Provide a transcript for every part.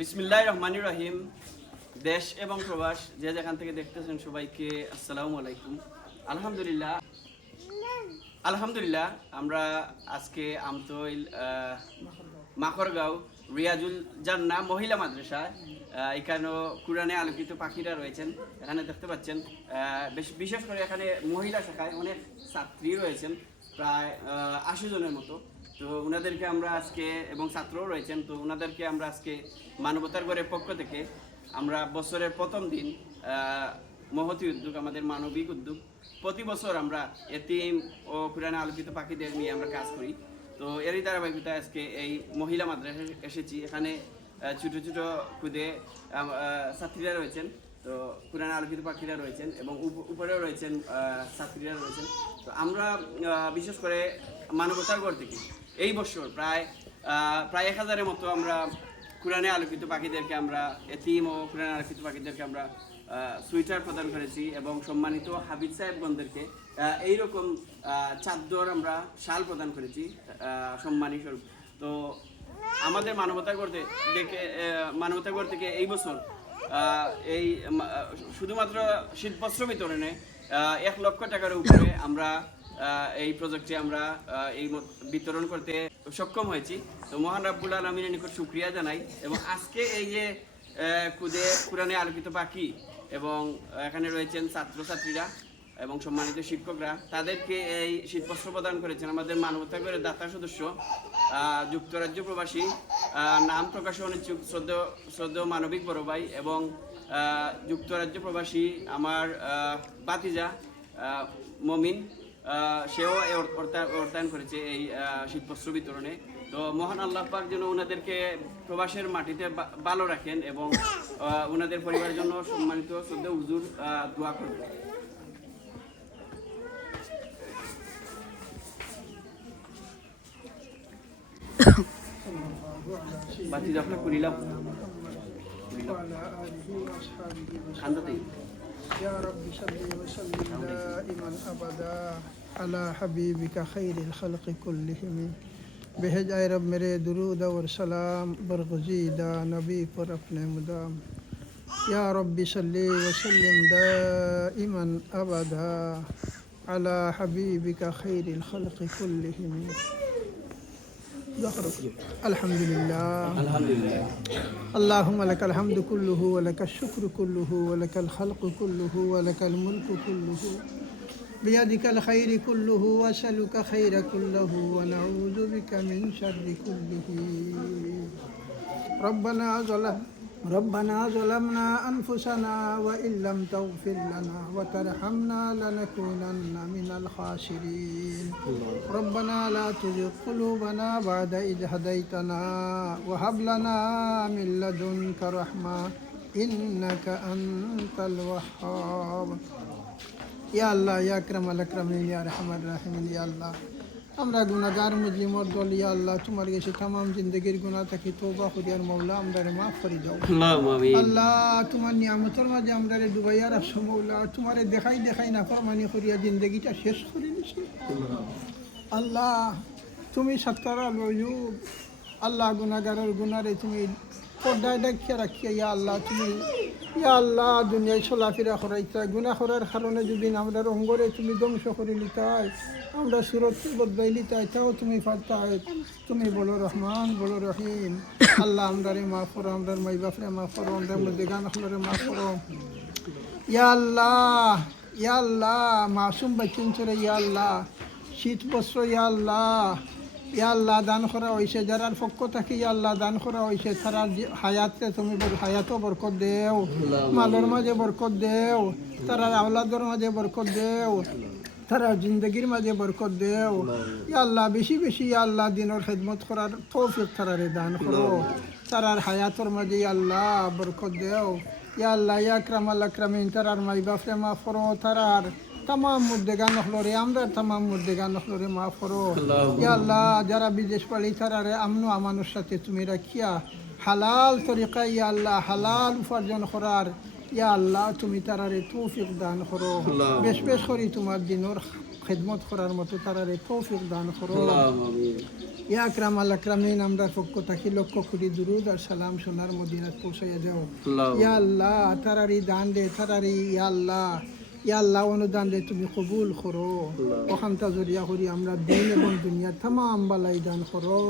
বিসমিল্লাহির রহমানির রহিম। দেশ এবং প্রবাস যে যেখান থেকে দেখতেছেন সবাইকে আসসালামু আলাইকুম। আলহামদুলিল্লাহ আমরা আজকে আমতৈল মাখরগাঁও রিয়াজুল জান্নাহ মহিলা মাদ্রাসায় এখানেও কোরআনে আলোকিত পাখিরা রয়েছেন। এখানে দেখতে পাচ্ছেন বিশেষ করে এখানে মহিলা শাখায় অনেক ছাত্রী রয়েছেন, প্রায় 80 জনের মতো। তো ওনাদেরকে আমরা আজকে, এবং ছাত্রও রয়েছেন, তো ওনাদেরকে আমরা আজকে মানবতার ঘরের পক্ষ থেকে আমরা বছরের প্রথম দিন মহতি উদ্যোগ, আমাদের মানবিক উদ্যোগ, প্রতি বছর আমরা এতিম ও কোরআনে আলোকিত পাখিদের নিয়ে আমরা কাজ করি। তো এরই ধারাবাহিকতায় আজকে এই মহিলা মাদ্রাসায় এসেছি। এখানে ছোট ছোট খুদে ছাত্রীরা রয়েছেন, তো কোরআনে আলোকিত পাখিরা রয়েছেন, এবং উপরেও রয়েছেন ছাত্রীরা রয়েছেন। তো আমরা বিশেষ করে মানবতার ঘর থেকে এই বছর প্রায় 1000-এর মতো আমরা কোরআনে আলোকিত পাখিদেরকে, আমরা এতিম ও কোরআনে আলোকিত পাখিদেরকে আমরা সুইটার প্রদান করেছি, এবং সম্মানিত হাবিব সাহেবগণদেরকে এইরকম চাদর আমরা শাল প্রদান করেছি সম্মানী স্বরূপ। তো আমাদের মানবতার ঘর থেকে এই বছর এই শুধুমাত্র শীতবস্ত্র বিতরণে 1 লক্ষ টাকার উপরে আমরা এই প্রজেক্টে আমরা এই বিতরণ করতে সক্ষম হয়েছি। তো মহান রাব্বুল আলামিনের নিকট শুকরিয়া জানাই। এবং আজকে এই যে কোরআনে আলোকিত পাখি, এবং এখানে রয়েছেন ছাত্রছাত্রীরা এবং সম্মানিত শিক্ষকরা, তাদেরকে এই শীতবস্ত্র প্রদান করেছেন আমাদের মানবতা ঘরের দাতা সদস্য, যুক্তরাজ্য প্রবাসী, নাম প্রকাশে অনিচ্ছুক শ্রদ্ধেয় মানবিক বড় ভাই, এবং যুক্তরাজ্য প্রবাসী আমার ভাতিজা মমিন, সেও অর্থায়ন করেছে এই শীতবস্ত্র বিতরণে। তো মহান আল্লাহ পাক যেন ওনাদেরকে প্রবাসের মাটিতে ভালো রাখেন, এবং ওনাদের পরিবারের জন্য সম্মানিত শ্রদ্ধেয় হুজুর দোয়া করবেন। বাতি যখন করিলাম يا رب صل وسلم دائما ابدا على حبيبك خير الخلق كلهم بهج اے رب میرے درود اور سلام برگزیدہ نبی پر اپنے مدام یا رب صل وسلم دائما ابدا على حبيبك خير الخلق كلهم الحمد لله اللهم لك الحمد كله ولك الشكر كله ولك الخلق كله ولك الملك كله بيدك الخير كله وأسألك خير كله ونعوذ بك من شر كله ربنا ظلمنا أنفسنا وإن لم تغفر لنا وترحمنا لنكونن من الخاسرين ربنا لا تزغ قلوبنا بعد إذ هديتنا وهب لنا من لدنك رحمة إنك أنت الوهاب يا الله يا أكرم الأكرمين يا أرحم الراحمين يا الله আমরা গুনাহগার মুজলিমর দল, ইয়া আল্লাহ তোমার কাছে तमाम জিন্দেগির গুনাহ থেকে তওবা করি, আর মাওলা আমরারে মাফ করে দাও। আল্লাহুম্মা আমিন। আল্লাহ তোমার নিয়ামতের মাঝে আমরারে ডুবাইয়া রাখছো মাওলা, তোমারে দেখাই না ফরমানি করিয়া জিন্দেগিটা শেষ করে নিছি। আল্লাহ তুমি সাত্তার আল উয়ুব, আল্লাহ গুনাহগারের গুনারে তুমি পর্দায় দেখিয়া রাখিয়া, ইয়া আল্লাহ তুমি, ইয়া আল্লাহ দুনিয়ায় চলাফেরা করাইতা, গুনাহ করার কারণে যদি আমরা অঙ্গরে তুমি ধ্বংস করে লিতাই, আমরা সুরক্ষিত বদলাই লিতাই, তাও তুমি পারতাই। তুমি বলো রহমান, বলো রহিম। আল্লাহ আমরারে মাফ করো, আমরার মাই বাপরে মাফ করো, আমরার মধ্যে গান হলরে মাফ করো। ইয়া আল্লাহ মাসুম বাচ্চুন চলে, ইয়া আল্লাহ শীত বস্ত্র, ইয়া আল্লাহ দান করা হয়েছে যারার পক্ষ থেকে, ইয়া আল্লাহ দান করা হয়েছে তারা হায়াতে তুমি হায়াতও বরকত দেও, মালের মাঝে বরকত দেও, তারা আওলাদের মাঝে বরকত দেও, তারা জিন্দগির মাঝে বরকত দেও। ইয়া আল্লাহ বেশি ইয়া আল্লাহ দিনের খেদমত করার তৌফিক তারারে দান করো, তারার হায়াতর মাঝে ইয়া আল্লাহ বরকত দেও। ইয়া আল্লাহ ইয়া আকরামাল আকরামিন, তারার মাই বাপরে মাফ করো, তারার तमाम मुर्देगान नखलोरे আমরা तमाम मुर्देगान नखलोरे মাফ করো। ইয়া আল্লাহ যারা বিদেশ পালি তারারে আমনো আমানোর সাথে তুমি রাখিয়া হালাল তরিকায়, ইয়া আল্লাহ হালাল উপার্জন করার, ইয়া আল্লাহ তুমি তারারে তৌফিক দান করো। বেশ করি তোমার দিনের খেদমত করার মতো তারারে তৌফিক দান করো। ইয়া আকরাম আল আকরামিন আমরার পক্ষ থাকি লক্ষ কোটি দুরুদ আর সালাম সোনার মদিনাত পৌঁছাইয়া যাও ইয়া আল্লাহ তারারি দান দে তারারি ইয়া আল্লাহ অনুদান দে তুমি কবুল করো ওখানটা জরিয়া করি আমরা দিন এবং দুনিয়া তামাম বালাই দান করো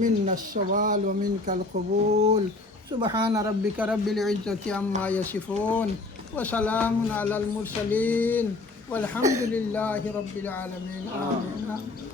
মিন্নাস সওয়াল ওয়া মিনকাল কবুল সুবহান রাব্বিকা রাব্বিল ইজ্জাতি আম্মা ইয়াসিফুন ওয়া সালামুন আলাল মুরসালিন والحمد لله رب العالمين آمين